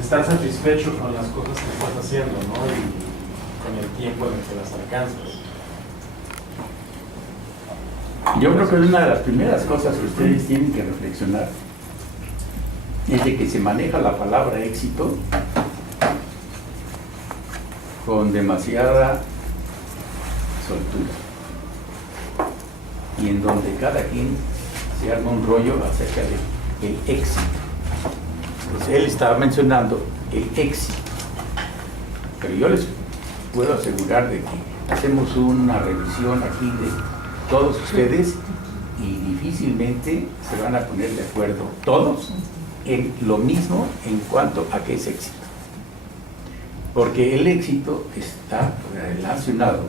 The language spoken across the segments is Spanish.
Estar satisfecho con las cosas que estás haciendo, ¿no? Y con el tiempo en el que las alcanzas. Yo creo que una de las primeras cosas que ustedes tienen que reflexionar es de que se maneja la palabra éxito con demasiada soltura y en donde cada quien se arma un rollo acerca del éxito. Pues él estaba mencionando el éxito, pero yo les puedo asegurar de que hacemos una revisión aquí de todos ustedes y difícilmente se van a poner de acuerdo todos en lo mismo en cuanto a qué es éxito, porque el éxito está relacionado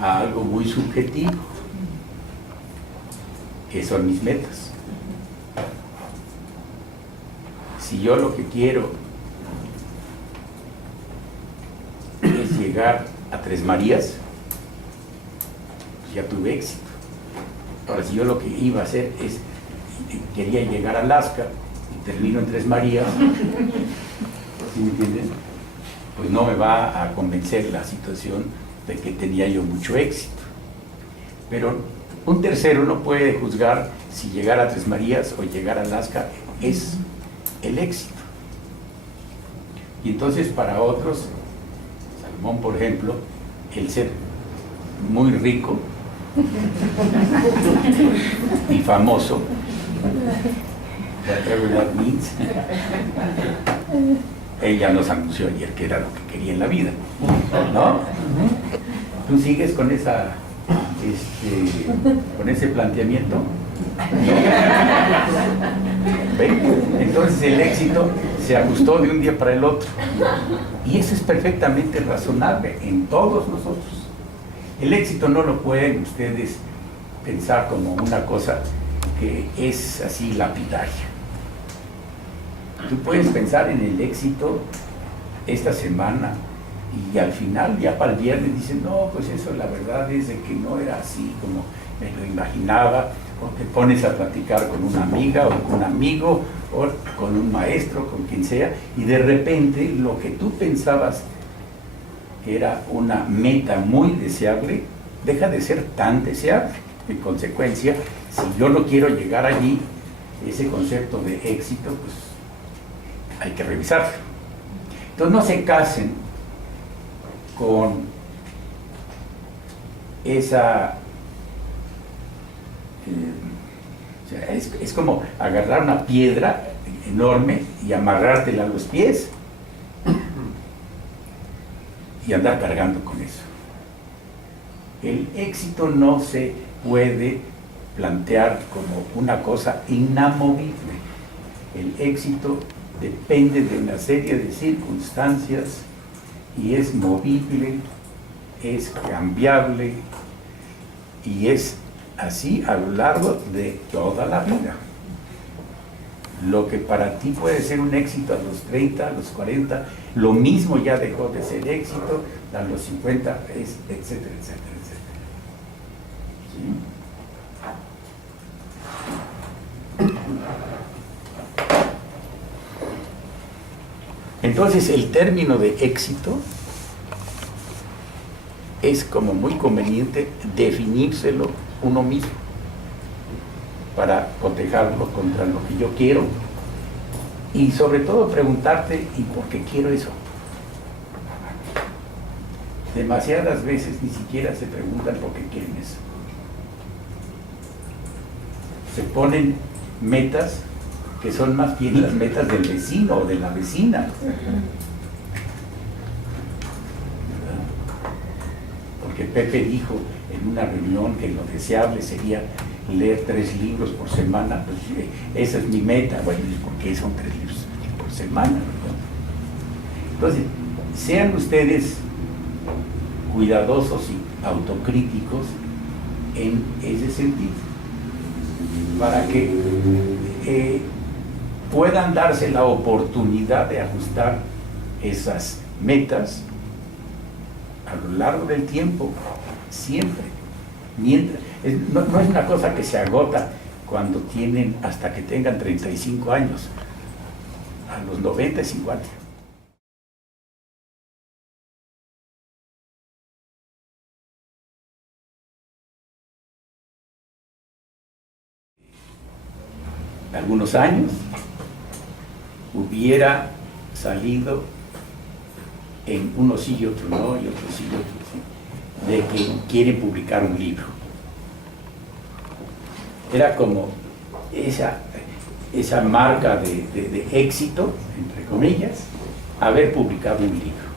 a algo muy subjetivo, que son mis metas. Si yo lo que quiero es llegar a Tres Marías, pues ya tuve éxito. Ahora, si yo lo que iba a hacer es, quería llegar a Alaska y termino en Tres Marías, ¿sí me entienden? Pues no me va a convencer la situación de que tenía yo mucho éxito. Pero un tercero no puede juzgar si llegar a Tres Marías o llegar a Alaska es el éxito. Y entonces para otros, Salomón por ejemplo, el ser muy rico y famoso, whatever that means, ella nos anunció ayer que era lo que quería en la vida, ¿no? ¿Tú sigues con esa con ese planteamiento? ¿Ven? Entonces el éxito se ajustó de un día para el otro y eso es perfectamente razonable en todos nosotros. El éxito no lo pueden ustedes pensar como una cosa que es así lapidaria. Tú puedes pensar en el éxito esta semana y al final, ya para el viernes, dicen, no, pues eso la verdad es de que no era así como me lo imaginaba, o te pones a platicar con una amiga o con un amigo o con un maestro, con quien sea, y de repente lo que tú pensabas que era una meta muy deseable, deja de ser tan deseable. En consecuencia, si yo no quiero llegar allí, ese concepto de éxito, pues hay que revisarlo. Entonces no se casen con esa o sea, es como agarrar una piedra enorme y amarrártela a los pies y andar cargando con eso. El éxito no se puede plantear como una cosa inamovible. El éxito depende de una serie de circunstancias y es movible, es cambiable y es así a lo largo de toda la vida. Lo que para ti puede ser un éxito a los 30, a los 40, lo mismo ya dejó de ser éxito a los 50, etcétera, etcétera, etcétera. ¿Sí? Entonces el término de éxito es como muy conveniente definírselo uno mismo para cotejarlo contra lo que yo quiero y sobre todo preguntarte ¿y por qué quiero eso? Demasiadas veces ni siquiera se preguntan por qué quieren eso. Se ponen metas que son más bien las metas del vecino o de la vecina. ¿Verdad? Porque Pepe dijo en una reunión que lo deseable sería leer 3 libros por semana, pues esa es mi meta. Bueno, ¿y por qué son 3 libros por semana? ¿Verdad? Entonces, sean ustedes cuidadosos y autocríticos en ese sentido, para que puedan darse la oportunidad de ajustar esas metas a lo largo del tiempo, siempre. Mientras, no es una cosa que se agota cuando tienen, hasta que tengan 35 años, a los 90 y 50. Algunos años hubiera salido en uno sí y otro no, y otro sí y otro sí, de que quieren publicar un libro. Era como esa marca de éxito, entre comillas, haber publicado un libro.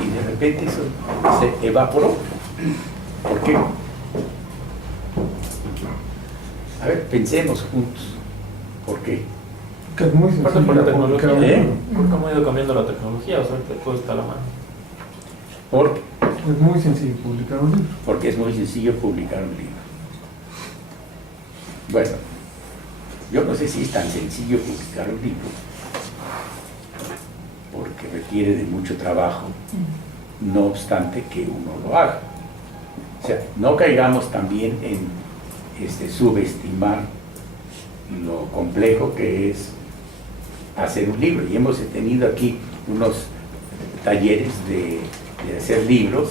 Y de repente eso se evaporó. ¿Por qué? A ver, pensemos juntos. ¿Por qué? Que es muy Aparte por la tecnología, ¿Eh? Porque cómo ha ido cambiando la tecnología, o sea, que todo está a la mano. Porque Es muy sencillo publicar un libro. Porque es muy sencillo publicar un libro. Bueno, yo no sé si es tan sencillo publicar un libro, porque requiere de mucho trabajo, no obstante que uno lo haga. O sea, no caigamos también en subestimar lo complejo que es hacer un libro. Y hemos tenido aquí unos talleres de hacer libros.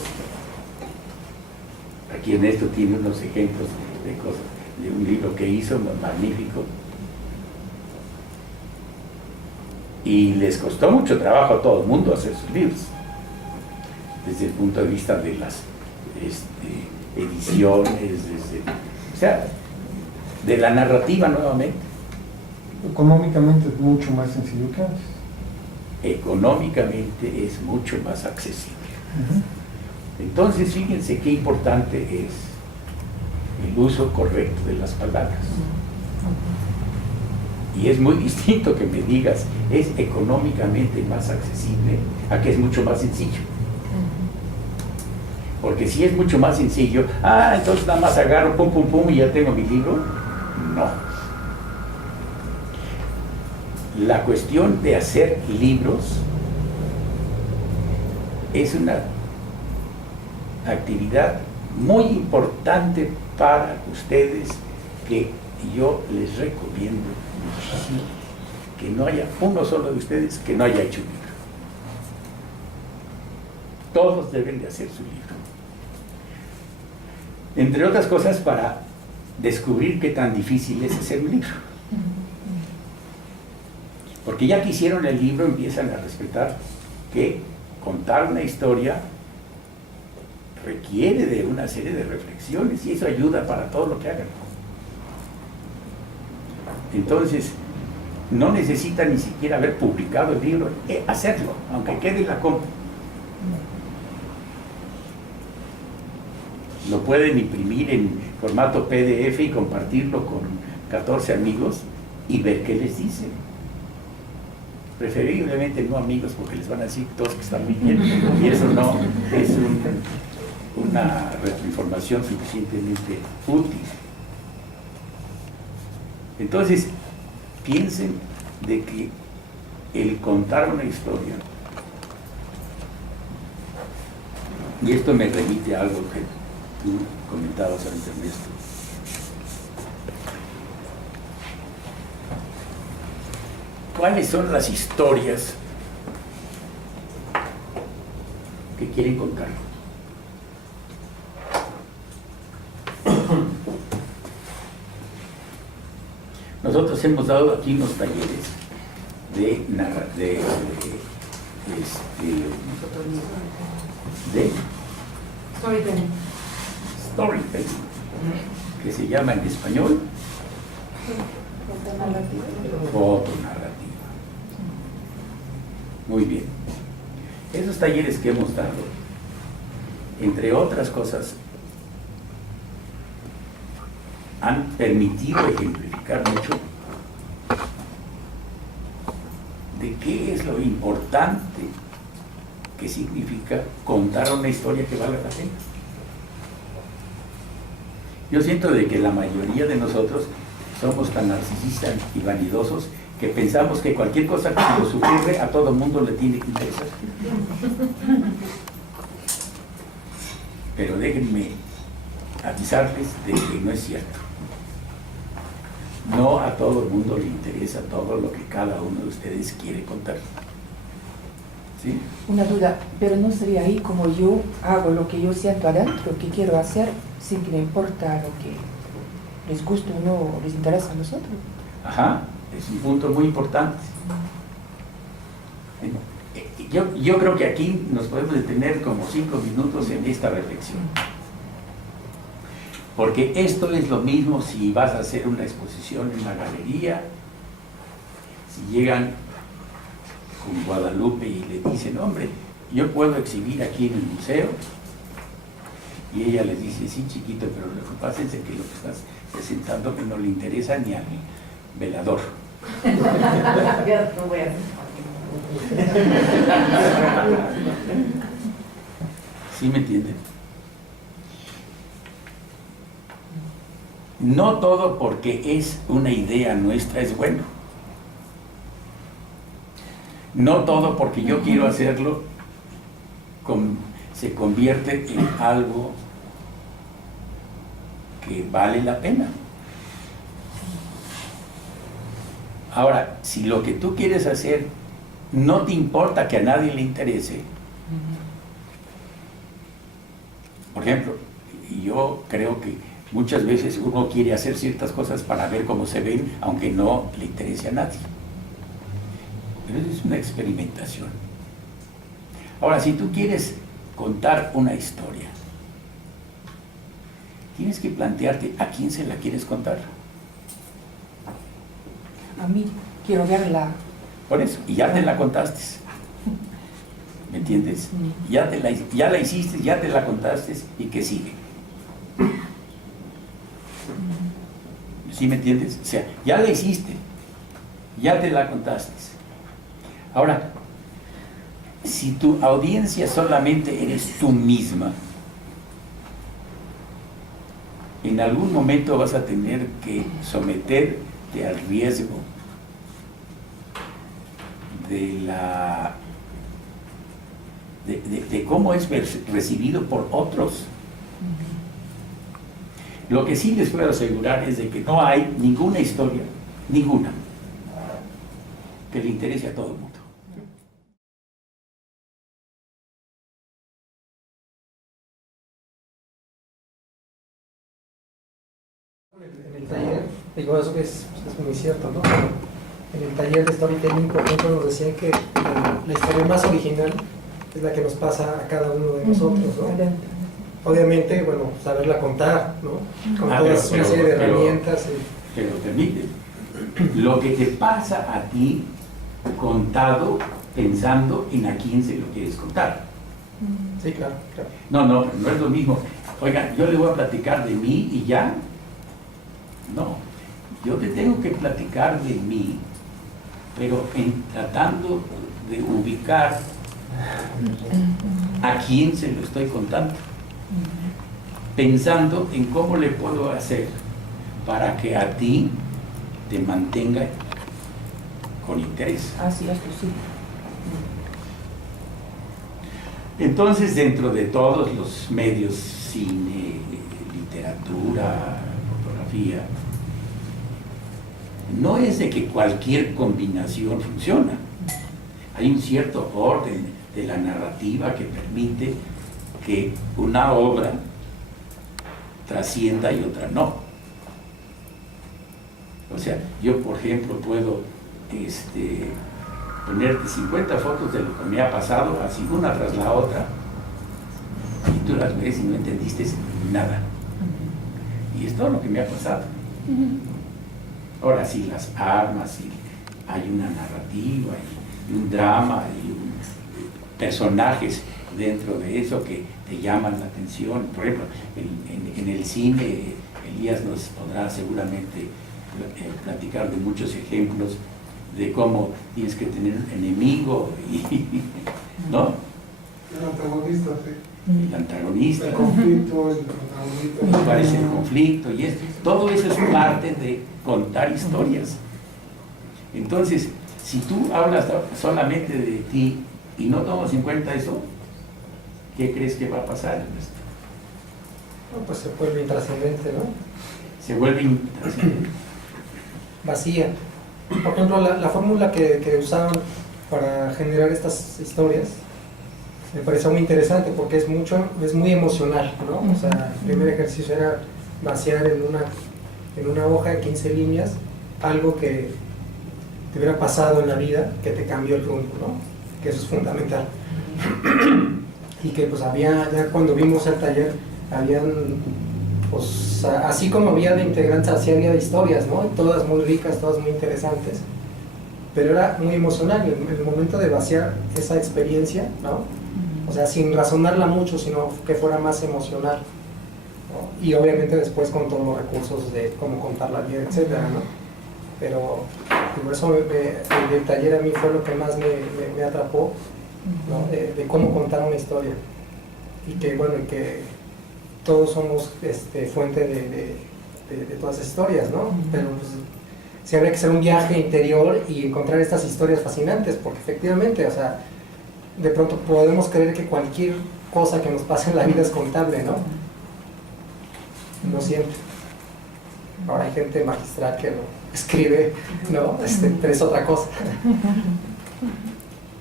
Aquí Ernesto tiene unos ejemplos de cosas, de un libro que hizo magnífico, y les costó mucho trabajo a todo el mundo hacer sus libros, desde el punto de vista de las ediciones, o sea, de la narrativa nuevamente. Económicamente es mucho más sencillo que antes. Económicamente es mucho más accesible. Entonces, fíjense qué importante es el uso correcto de las palabras. Y es muy distinto que me digas, es económicamente más accesible, a que es mucho más sencillo. Porque si es mucho más sencillo, entonces nada más agarro, pum, pum, pum, y ya tengo mi libro. No. La cuestión de hacer libros es una actividad muy importante para ustedes, que yo les recomiendo muchísimo que no haya uno solo de ustedes que no haya hecho un libro. Todos deben de hacer su libro. Entre otras cosas, para descubrir qué tan difícil es hacer un libro. Porque ya que hicieron el libro, empiezan a respetar que contar una historia requiere de una serie de reflexiones, y eso ayuda para todo lo que hagan. Entonces, no necesitan ni siquiera haber publicado el libro, hacerlo, aunque quede en la compu. Lo pueden imprimir en formato PDF y compartirlo con 14 amigos y ver qué les dicen. Preferiblemente no amigos, porque les van a decir todos que están muy bien, y eso no es una retroinformación suficientemente útil. Entonces, piensen de que el contar una historia, y esto me remite a algo que tú comentabas antes, Ernesto, ¿cuáles son las historias que quieren contar? Nosotros hemos dado aquí unos talleres de storytelling, que se llama en español fotonarrativa. Muy bien. Esos talleres que hemos dado, entre otras cosas, han permitido ejemplificar mucho de qué es lo importante ¿qué significa contar una historia que valga la pena? Yo siento de que la mayoría de nosotros somos tan narcisistas y vanidosos que pensamos que cualquier cosa que nos ocurre a todo el mundo le tiene que interesar. Pero déjenme avisarles de que no es cierto. No a todo el mundo le interesa todo lo que cada uno de ustedes quiere contar. ¿Sí? Una duda, pero no sería ahí como yo hago lo que yo siento adentro, que quiero hacer, sin que me importa lo que les guste o no les interesa a nosotros. Ajá, es un punto muy importante. Yo creo que aquí nos podemos detener como 5 minutos en esta reflexión. Porque esto es lo mismo si vas a hacer una exposición en la galería, si llegan con Guadalupe y le dicen, hombre, yo puedo exhibir aquí en el museo, y ella les dice, sí chiquito, pero lo que pasa es que lo que estás presentando que no le interesa ni al velador. ¿Sí me entienden? No todo porque es una idea nuestra es bueno. No todo porque yo quiero hacerlo se convierte en algo que vale la pena. Ahora, si lo que tú quieres hacer no te importa que a nadie le interese, por ejemplo, yo creo que muchas veces uno quiere hacer ciertas cosas para ver cómo se ven, aunque no le interese a nadie. Pero eso es una experimentación. Ahora, si tú quieres contar una historia, tienes que plantearte a quién se la quieres contar. A mí, quiero verla. Por eso, y ya te la contaste. ¿Me entiendes? Ya la hiciste, ya te la contaste, ¿y qué sigue? ¿Sí me entiendes? O sea, ya la hiciste, ya te la contaste. Ahora, si tu audiencia solamente eres tú misma, en algún momento vas a tener que someterte al riesgo de cómo es recibido por otros. Lo que sí les puedo asegurar es de que no hay ninguna historia, ninguna, que le interese a todo el mundo. En el taller, digo, eso es muy cierto, ¿no? En el taller de storytelling, por ejemplo, nos decían que la historia más original es la que nos pasa a cada uno de nosotros, ¿no? Obviamente, bueno, saberla contar, ¿no? Con todas una serie de herramientas. Pero permite, lo que te pasa a ti contado pensando en a quién se lo quieres contar. Sí, claro, claro. No es lo mismo. Oigan, yo le voy a platicar de mí y ya. No, yo te tengo que platicar de mí, pero tratando de ubicar a quién se lo estoy contando, pensando en cómo le puedo hacer para que a ti te mantenga con interés. Así es, sí. Entonces, dentro de todos los medios, cine, literatura, fotografía, no es de que cualquier combinación funciona. Hay un cierto orden de la narrativa que permite que una obra trascienda y otra no. O sea, yo por ejemplo puedo ponerte 50 fotos de lo que me ha pasado, así una tras la otra, y tú las ves y no entendiste nada. Y es todo lo que me ha pasado. Ahora, si las armas, si hay una narrativa, y un drama, y personajes dentro de eso que te llaman la atención. Por ejemplo, en el cine, Elías nos podrá seguramente platicar de muchos ejemplos de cómo tienes que tener un enemigo, ¿no? El antagonista, sí. El antagonista, El conflicto, el protagonista. cuál es el conflicto, y todo eso es parte de contar historias. Entonces, si tú hablas solamente de ti y no tomas en cuenta eso, ¿qué crees que va a pasar? No, pues se vuelve intrascendente, ¿no? Se vuelve intrascendente. Vacía. Por ejemplo, la fórmula que usaron para generar estas historias me pareció muy interesante porque es muy emocional, ¿no? O sea, el primer ejercicio era vaciar en una hoja de 15 líneas algo que te hubiera pasado en la vida, que te cambió el rumbo, ¿no? Que eso es fundamental. Y que pues había, ya cuando vimos el taller, habían, pues así como había de integrantes, así había de historias, ¿no? Y todas muy ricas, todas muy interesantes, pero era muy emocional el momento de vaciar esa experiencia, ¿no? O sea, sin razonarla mucho, sino que fuera más emocional, ¿no? Y obviamente después con todos los recursos de cómo contarla bien, etcétera, ¿no? Pero por eso el taller a mí fue lo que más me atrapó, ¿no? De cómo contar una historia. Y que, bueno, que todos somos fuente de todas esas historias, ¿no? Pero pues, sí habría que hacer un viaje interior y encontrar estas historias fascinantes, porque efectivamente, o sea, de pronto podemos creer que cualquier cosa que nos pase en la vida es contable, ¿no? No siempre. Ahora hay gente magistral que lo escribe, ¿no? Pero es otra cosa.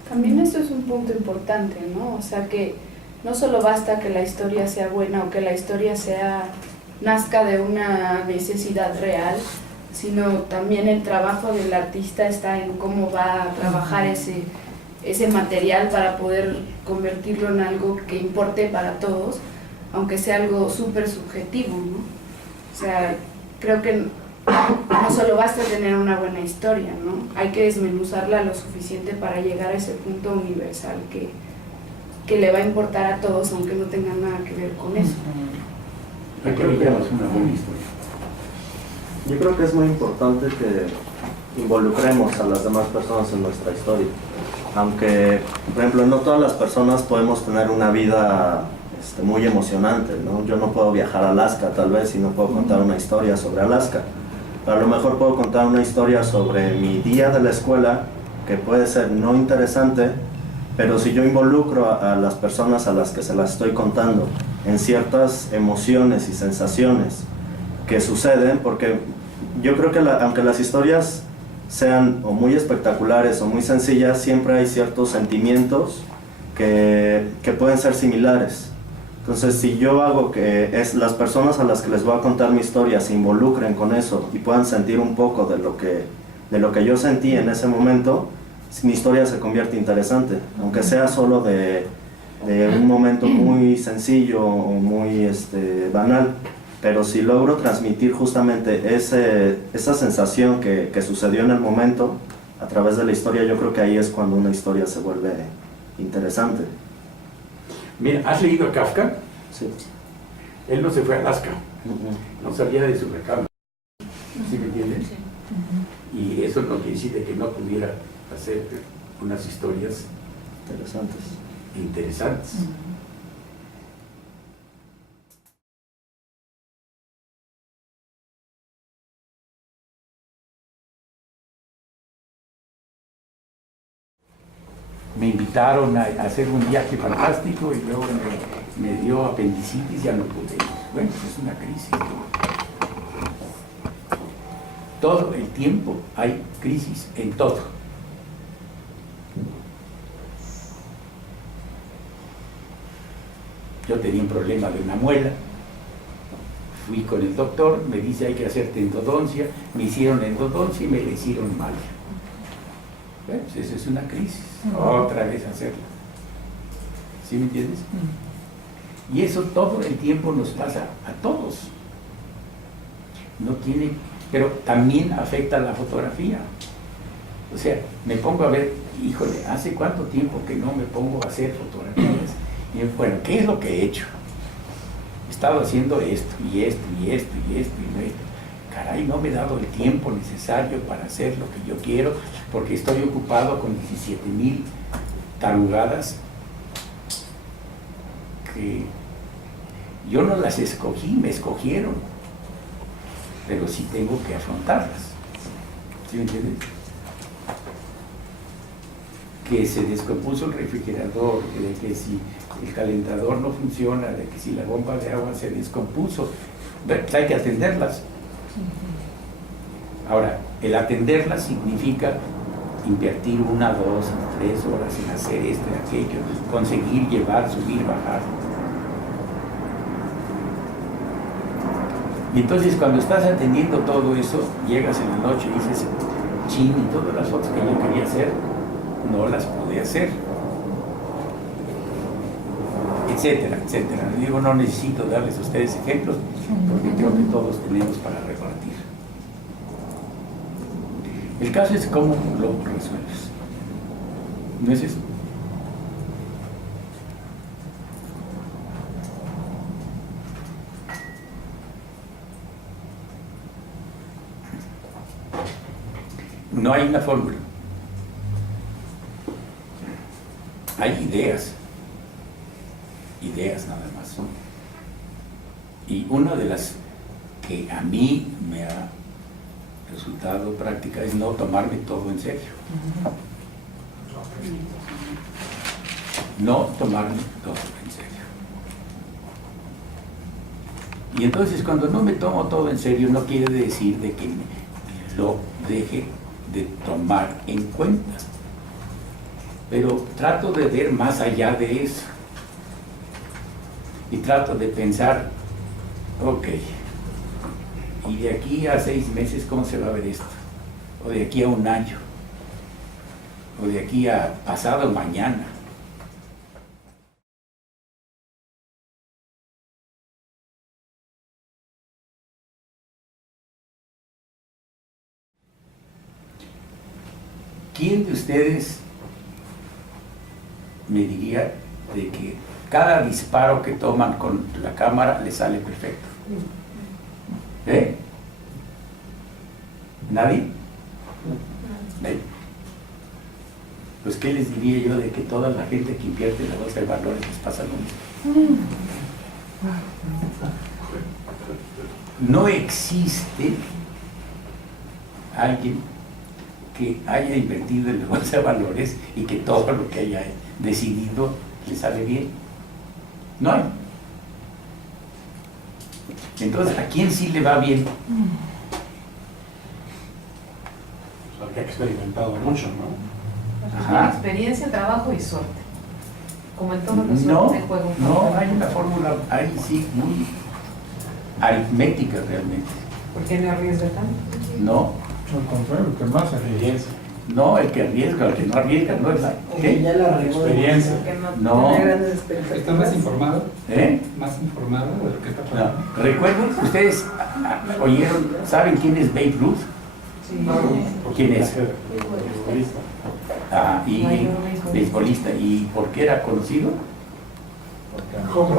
También eso es un punto importante, ¿no? O sea, que no solo basta que la historia sea buena o que la historia nazca de una necesidad real, sino también el trabajo del artista está en cómo va a trabajar ese material para poder convertirlo en algo que importe para todos, aunque sea algo súper subjetivo, ¿no? O sea, creo que no solo basta tener una buena historia, ¿no? Hay que desmenuzarla lo suficiente para llegar a ese punto universal que le va a importar a todos, aunque no tenga nada que ver con eso. ¿A qué le llamas una buena historia? Yo creo que es muy importante que involucremos a las demás personas en nuestra historia. Aunque, por ejemplo, no todas las personas podemos tener una vida muy emocionante, ¿no? Yo no puedo viajar a Alaska, tal vez, y no puedo contar una historia sobre Alaska. Pero a lo mejor puedo contar una historia sobre mi día de la escuela, que puede ser no interesante, pero si yo involucro a las personas a las que se las estoy contando en ciertas emociones y sensaciones que suceden, porque yo creo que aunque las historias sean o muy espectaculares o muy sencillas, siempre hay ciertos sentimientos que pueden ser similares. Entonces, si yo hago que las personas a las que les voy a contar mi historia se involucren con eso y puedan sentir un poco de lo que yo sentí en ese momento, mi historia se convierte interesante, aunque sea solo de un momento muy sencillo o muy banal. Pero si logro transmitir justamente esa sensación que sucedió en el momento a través de la historia, yo creo que ahí es cuando una historia se vuelve interesante. Mira, ¿has leído a Kafka? Sí. Él no se fue a Alaska, no salía de su recámara. ¿Sí me entiendes? Y eso no quiere decir de que no pudiera hacer unas historias interesantes. Me invitaron a hacer un viaje fantástico y luego me dio apendicitis, ya no pude. Bueno, es una crisis. Todo el tiempo hay crisis en todo. Yo tenía un problema de una muela, fui con el doctor, me dice hay que hacerte endodoncia, me hicieron endodoncia y me la hicieron mal. Bueno, pues eso es una crisis, otra vez hacerla. ¿Sí me entiendes? Y eso todo el tiempo nos pasa a todos. No tiene, pero también afecta a la fotografía. O sea, me pongo a ver, híjole, ¿hace cuánto tiempo que no me pongo a hacer fotografías? Y bueno, ¿qué es lo que he hecho? He estado haciendo esto, y esto, y esto, y esto, y esto. Caray, no me he dado el tiempo necesario para hacer lo que yo quiero, porque estoy ocupado con 17,000 tarugadas que yo no las escogí, me escogieron, pero sí tengo que afrontarlas. ¿Sí me entiendes? Que se descompuso el refrigerador, de que si el calentador no funciona, de que si la bomba de agua se descompuso, pues hay que atenderlas. Ahora, el atenderlas significa invertir 1, 2, 3 horas en hacer esto y aquello, conseguir llevar, subir, bajar. Y entonces cuando estás atendiendo todo eso, llegas en la noche y dices, chin, y todas las fotos que yo quería hacer, no las pude hacer, etcétera, etcétera. Digo, no necesito darles a ustedes ejemplos, porque creo que todos tenemos para repartir. El caso es cómo lo resuelves. ¿No es eso? No hay una fórmula. Hay ideas nada más. Y una de las que a mí me ha resultado práctica es no tomarme todo en serio. No tomarme todo en serio. Y entonces cuando no me tomo todo en serio no quiere decir de que lo deje de tomar en cuenta. Pero trato de ver más allá de eso. Y trato de pensar, ok, y de aquí a 6 meses, ¿cómo se va a ver esto? O de aquí a 1 año. O de aquí a pasado mañana. ¿Quién de ustedes me diría de que cada disparo que toman con la cámara le sale perfecto? ¿Eh? ¿Nadie? ¿Eh? Pues ¿qué les diría yo de que toda la gente que invierte en la bolsa de valores les pasa lo mismo? No existe alguien que haya invertido en la bolsa de valores y que todo lo que haya decidido le sale bien. No hay. Entonces, ¿a quién sí le va bien? Pues al que ha experimentado mucho, ¿no? Ajá. Experiencia, trabajo y suerte. Como en todos los No, de juego. no, hay una fórmula ahí sí muy aritmética realmente. ¿Por qué no arriesga tanto? No, Al contrario, lo que más arriesga. Experiencia. no, el que arriesga, el que no arriesga, no es la... ¿Qué? Ya la regó. Experiencia. Que No. Tiene grandes expectativas. ¿Está más informado? ¿Eh? ¿Más informado de lo que está pasando? No. ¿Recuerdan? ¿Ustedes oyeron, saben quién es Babe Ruth? Sí. ¿Quién es? Futbolista. Ah, y Mayor beisbolista. ¿Y por qué era conocido? Por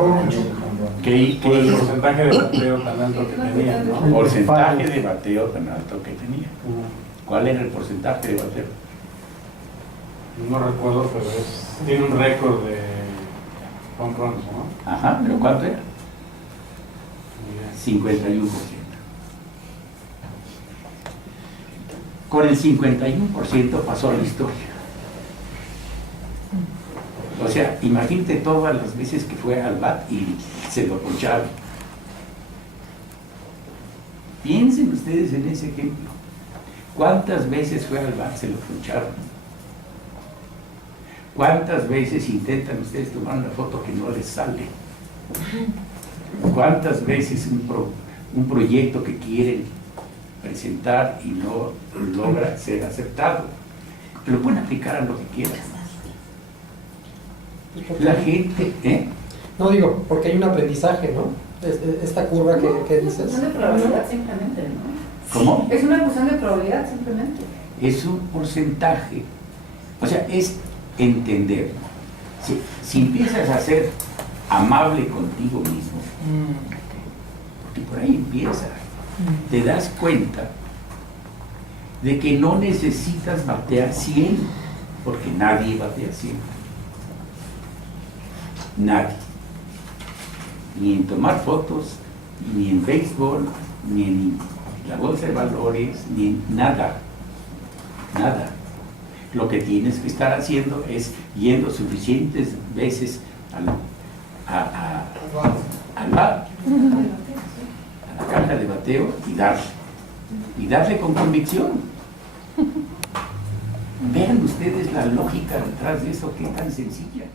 el porcentaje de bateo tan alto que tenía, ¿no? El porcentaje de bateo tan alto que tenía. ¿Cuál era el porcentaje de bateo? No recuerdo, pero tiene un récord de home runs, ¿no? Ajá, ¿pero cuánto era? 51%. Con el 51% pasó a la historia. O sea, imagínate todas las veces que fue al bat y se lo poncharon. Piensen ustedes en ese ejemplo. ¿Cuántas veces fue al bat, se lo poncharon? ¿Cuántas veces intentan ustedes tomar una foto que no les sale? ¿Cuántas veces un proyecto que quieren presentar y no logra ser aceptado? Lo pueden aplicar a lo que quieran. La gente, ¿eh? No digo, porque hay un aprendizaje, ¿no? Esta curva que dices. Es una probabilidad simplemente, ¿no? ¿Cómo? Es una cuestión de probabilidad simplemente. Es un porcentaje. O sea, es entender. Si empiezas a ser amable contigo mismo, porque por ahí empieza, te das cuenta de que no necesitas batear 100, porque nadie batea 100. Nadie. ni en tomar fotos, ni en béisbol, ni en la bolsa de valores, ni en nada. Nada. Lo que tienes que estar haciendo es yendo suficientes veces a la caja de bateo y darle con convicción. Vean ustedes la lógica detrás de eso, que es tan sencilla.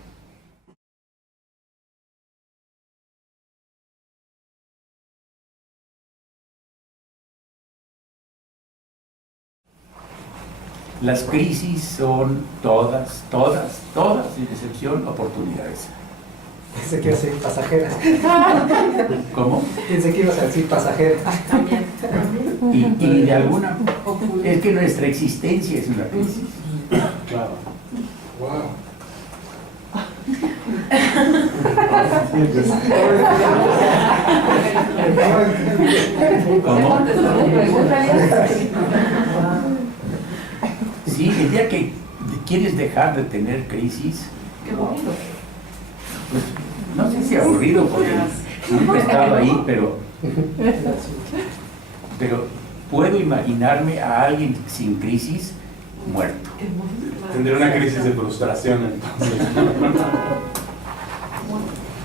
Las crisis son todas, sin excepción, oportunidades. Pensé que ibas a decir pasajeras. ¿Cómo? Pensé que ibas a decir pasajeras. También. Y de alguna... Es que nuestra existencia es una crisis. Claro. Wow. ¿Cómo? Sí, el día que quieres dejar de tener crisis, Qué bonito. pues, no sé si aburrido, porque nunca he estado ahí, pero puedo imaginarme a alguien sin crisis muerto. Tendría una crisis de frustración entonces.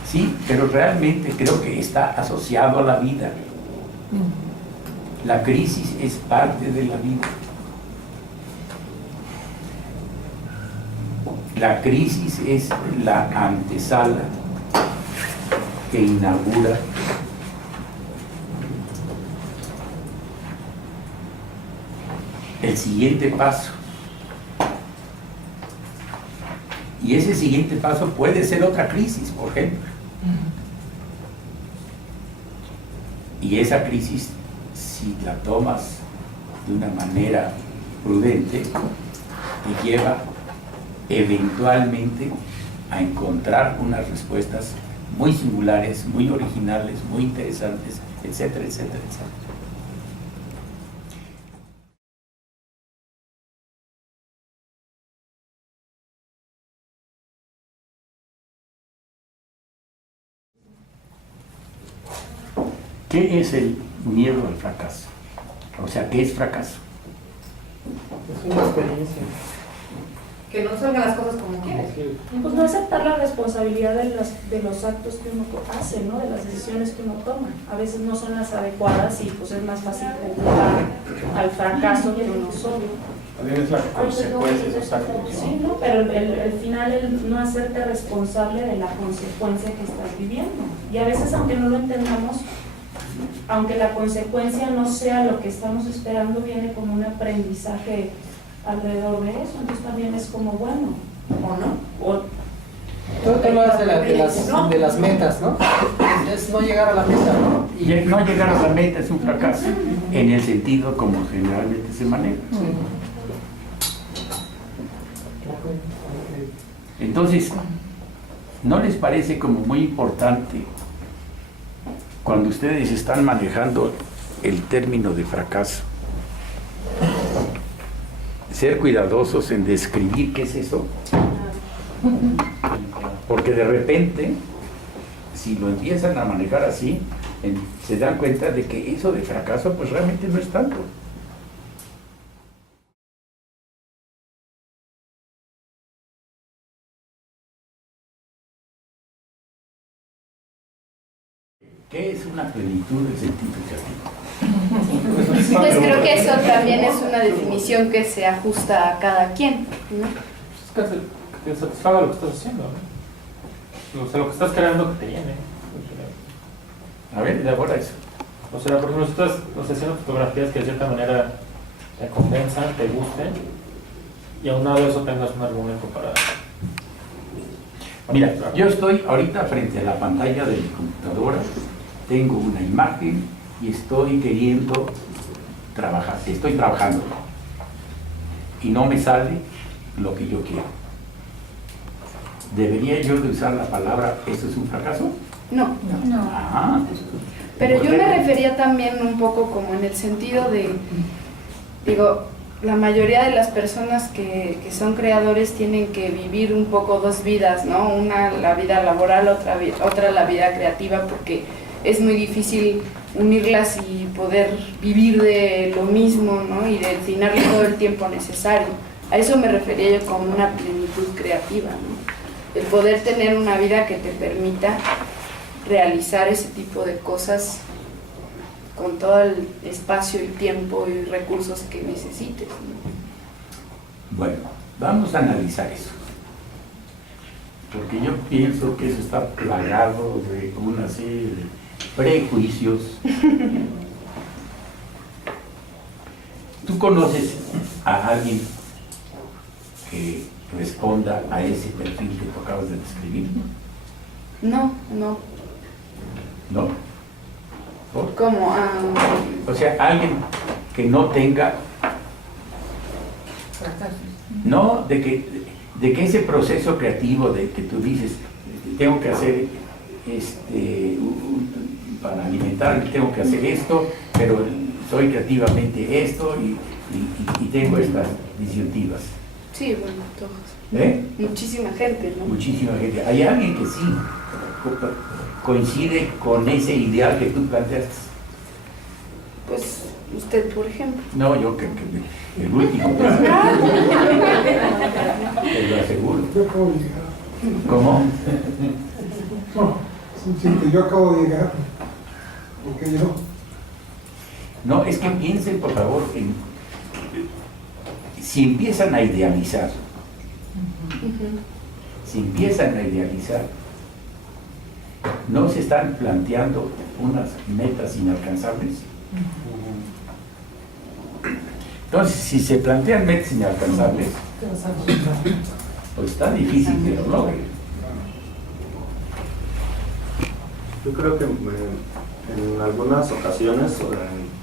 Sí, pero realmente creo que está asociado a la vida. La crisis es parte de la vida. La crisis es la antesala que inaugura el siguiente paso. Y ese siguiente paso puede ser otra crisis, por ejemplo. Y esa crisis, si la tomas de una manera prudente, te lleva eventualmente a encontrar unas respuestas muy singulares, muy originales, muy interesantes, etcétera, etcétera, etcétera. ¿Qué es el miedo al fracaso? O sea, ¿qué es fracaso? Es una experiencia. Que no salgan las cosas como quieres. Pues no aceptar la responsabilidad de los actos que uno hace, ¿no? De las decisiones que uno toma. A veces no son las adecuadas y pues es más fácil culpar al fracaso que uno solo. También es la consecuencia de esos actos, ¿no? Sí, ¿no? Pero el final el no hacerte responsable de la consecuencia que estás viviendo. Y a veces, aunque no lo entendamos, aunque la consecuencia no sea lo que estamos esperando, viene como un aprendizaje alrededor de eso. Entonces también es como bueno, ¿o no? O, Tú hablas de las metas, ¿no? Es no llegar a la meta, ¿no? Y no llegar a la meta es un fracaso, en el sentido como generalmente se maneja. Entonces, ¿no les parece como muy importante cuando ustedes están manejando el término de fracaso, ser cuidadosos en describir qué es eso? Porque de repente, si lo empiezan a manejar así, se dan cuenta de que eso de fracaso pues realmente no es tanto. ¿Qué es una plenitud del sentido creativo? pues creo que eso también es una definición que se ajusta a cada quien, ¿no? Es que te satisfaga lo que estás haciendo, ¿no? O sea, lo que estás creando que te llene. A ver, elabora eso. O sea, por ejemplo, si estás haciendo fotografías que de cierta manera te convenzan, te gusten, y aunado a eso tengas un argumento para... Mira, yo estoy ahorita frente a la pantalla de mi computadora, tengo una imagen y estoy queriendo trabajar, estoy trabajando y no me sale lo que yo quiero. ¿Debería yo de usar la palabra eso es un fracaso? No. Ah, Pero ¿por yo qué? me refería también un poco como en el sentido de, digo, la mayoría de las personas que son creadores tienen que vivir un poco dos vidas, ¿no? Una la vida laboral, otra la vida creativa, porque es muy difícil unirlas y poder vivir de lo mismo, ¿no? Y destinarle todo el tiempo necesario. A eso me refería yo como una plenitud creativa, ¿no? El poder tener una vida que te permita realizar ese tipo de cosas con todo el espacio y tiempo y recursos que necesites, ¿no? Bueno, vamos a analizar eso. Porque yo pienso que eso está plagado de una serie de prejuicios. ¿Tú conoces a alguien que responda a ese perfil que tú acabas de describir? No. No. ¿Por? Como O sea, alguien que no tenga, no, de que ese proceso creativo de que tú dices, tengo que hacer para alimentarme, tengo que hacer esto, pero soy creativamente esto y tengo estas disyuntivas. sí, bueno, todos. ¿Eh? Muchísima gente, ¿no? Muchísima gente. Hay alguien que sí coincide con ese ideal que tú planteaste. Pues usted, por ejemplo. No, yo que el último. Te lo aseguro. Yo acabo de llegar. ¿Cómo? No, sí, que yo acabo de llegar. Porque yo. No, es que piensen, por favor, si empiezan a idealizar, ¿no se están planteando unas metas inalcanzables? Entonces, si se plantean metas inalcanzables, pues está difícil que lo logren. Yo creo que en algunas ocasiones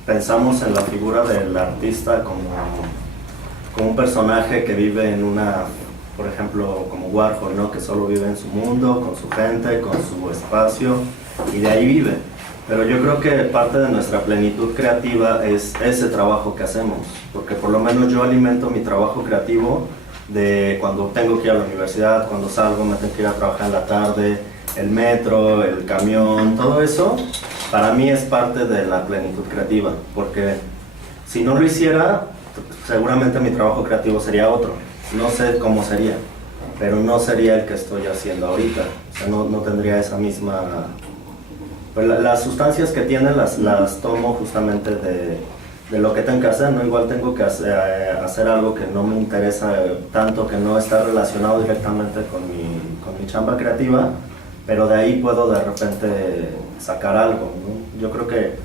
pensamos en la figura del artista como un personaje que vive en una, por ejemplo, como Warhol, ¿no? Que solo vive en su mundo, con su gente, con su espacio, y de ahí vive. Pero yo creo que parte de nuestra plenitud creativa es ese trabajo que hacemos, porque por lo menos yo alimento mi trabajo creativo de cuando tengo que ir a la universidad, cuando salgo, me tengo que ir a trabajar en la tarde, el metro, el camión, todo eso para mí es parte de la plenitud creativa, porque si no lo hiciera, seguramente mi trabajo creativo sería otro. No sé cómo sería, pero no sería el que estoy haciendo ahorita. O sea, no tendría esa misma... Pues las sustancias que tiene las tomo justamente de lo que tengo que hacer, ¿no? Igual tengo que hacer algo que no me interesa tanto, que no está relacionado directamente con mi chamba creativa, pero de ahí puedo de repente sacar algo, ¿no? Yo creo que,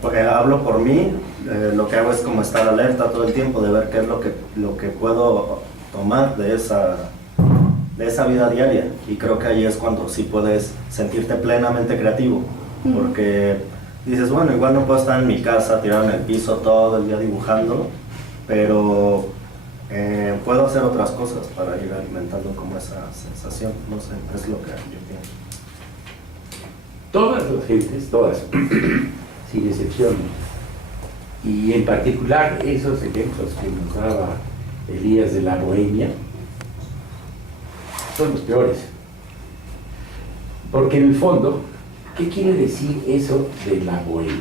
porque hablo por mí, lo que hago es como estar alerta todo el tiempo de ver qué es lo que puedo tomar de esa vida diaria, y creo que ahí es cuando sí puedes sentirte plenamente creativo, porque dices, bueno, igual no puedo estar en mi casa tirado en el piso todo el día dibujando, pero puedo hacer otras cosas para ir alimentando como esa sensación, no sé, es lo que yo pienso. Todas las gentes, todas, sin excepción, y en particular esos ejemplos que nos daba Elías de la Bohemia, son los peores. Porque en el fondo, ¿qué quiere decir eso de la bohemia?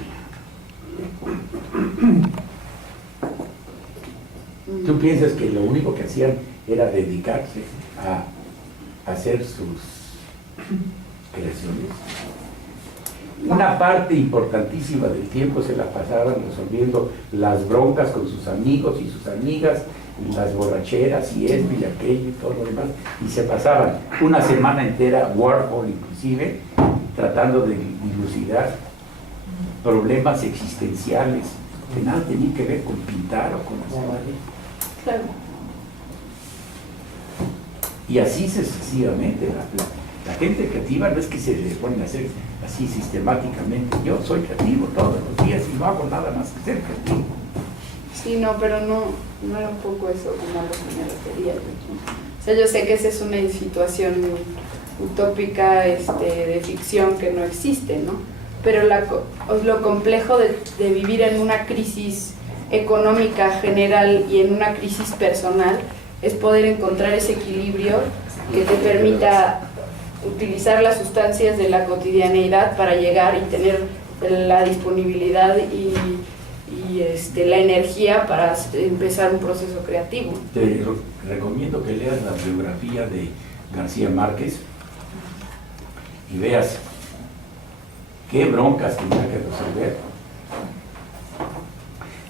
¿Tú piensas que lo único que hacían era dedicarse a hacer sus creaciones? Una parte importantísima del tiempo se la pasaban resolviendo las broncas con sus amigos y sus amigas, y las borracheras y esto y aquello y todo lo demás, y se pasaban una semana entera, Warhol inclusive, tratando de dilucidar problemas existenciales que nada tenían que ver con pintar o con hacer algo. Claro. Y así sucesivamente. La gente creativa no es que se le ponen a hacer así sistemáticamente. Yo soy creativo todos los días y no hago nada más que ser creativo. Sí, no, pero no era un poco eso como a lo que me refería. O sea, yo sé que esa es una situación utópica, de ficción que no existe, ¿no? Pero lo complejo de vivir en una crisis económica general y en una crisis personal, es poder encontrar ese equilibrio que te permita utilizar las sustancias de la cotidianeidad para llegar y tener la disponibilidad y la energía para empezar un proceso creativo. Te recomiendo que leas la biografía de García Márquez y veas qué broncas tenía que resolver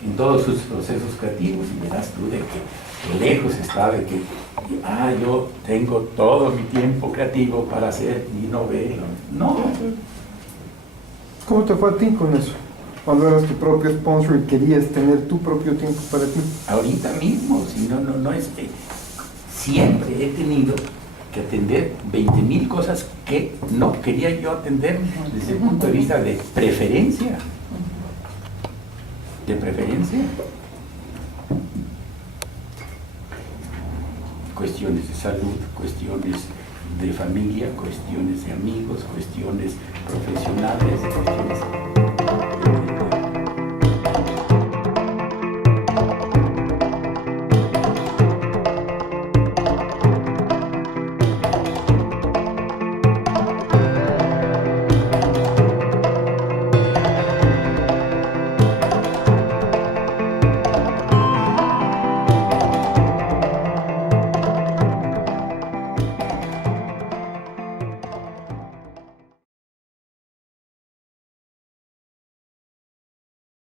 en todos sus procesos creativos, y verás tú de que lejos está de que yo tengo todo mi tiempo creativo para hacer mi novela. No. ¿Cómo te fue a ti con eso? Cuando eras tu propio sponsor y querías tener tu propio tiempo para ti. Ahorita mismo, si no es que siempre he tenido que atender 20,000 cosas que no quería yo atender desde el punto de vista de preferencia. De preferencia. Cuestiones de salud, cuestiones de familia, cuestiones de amigos, cuestiones profesionales, cuestiones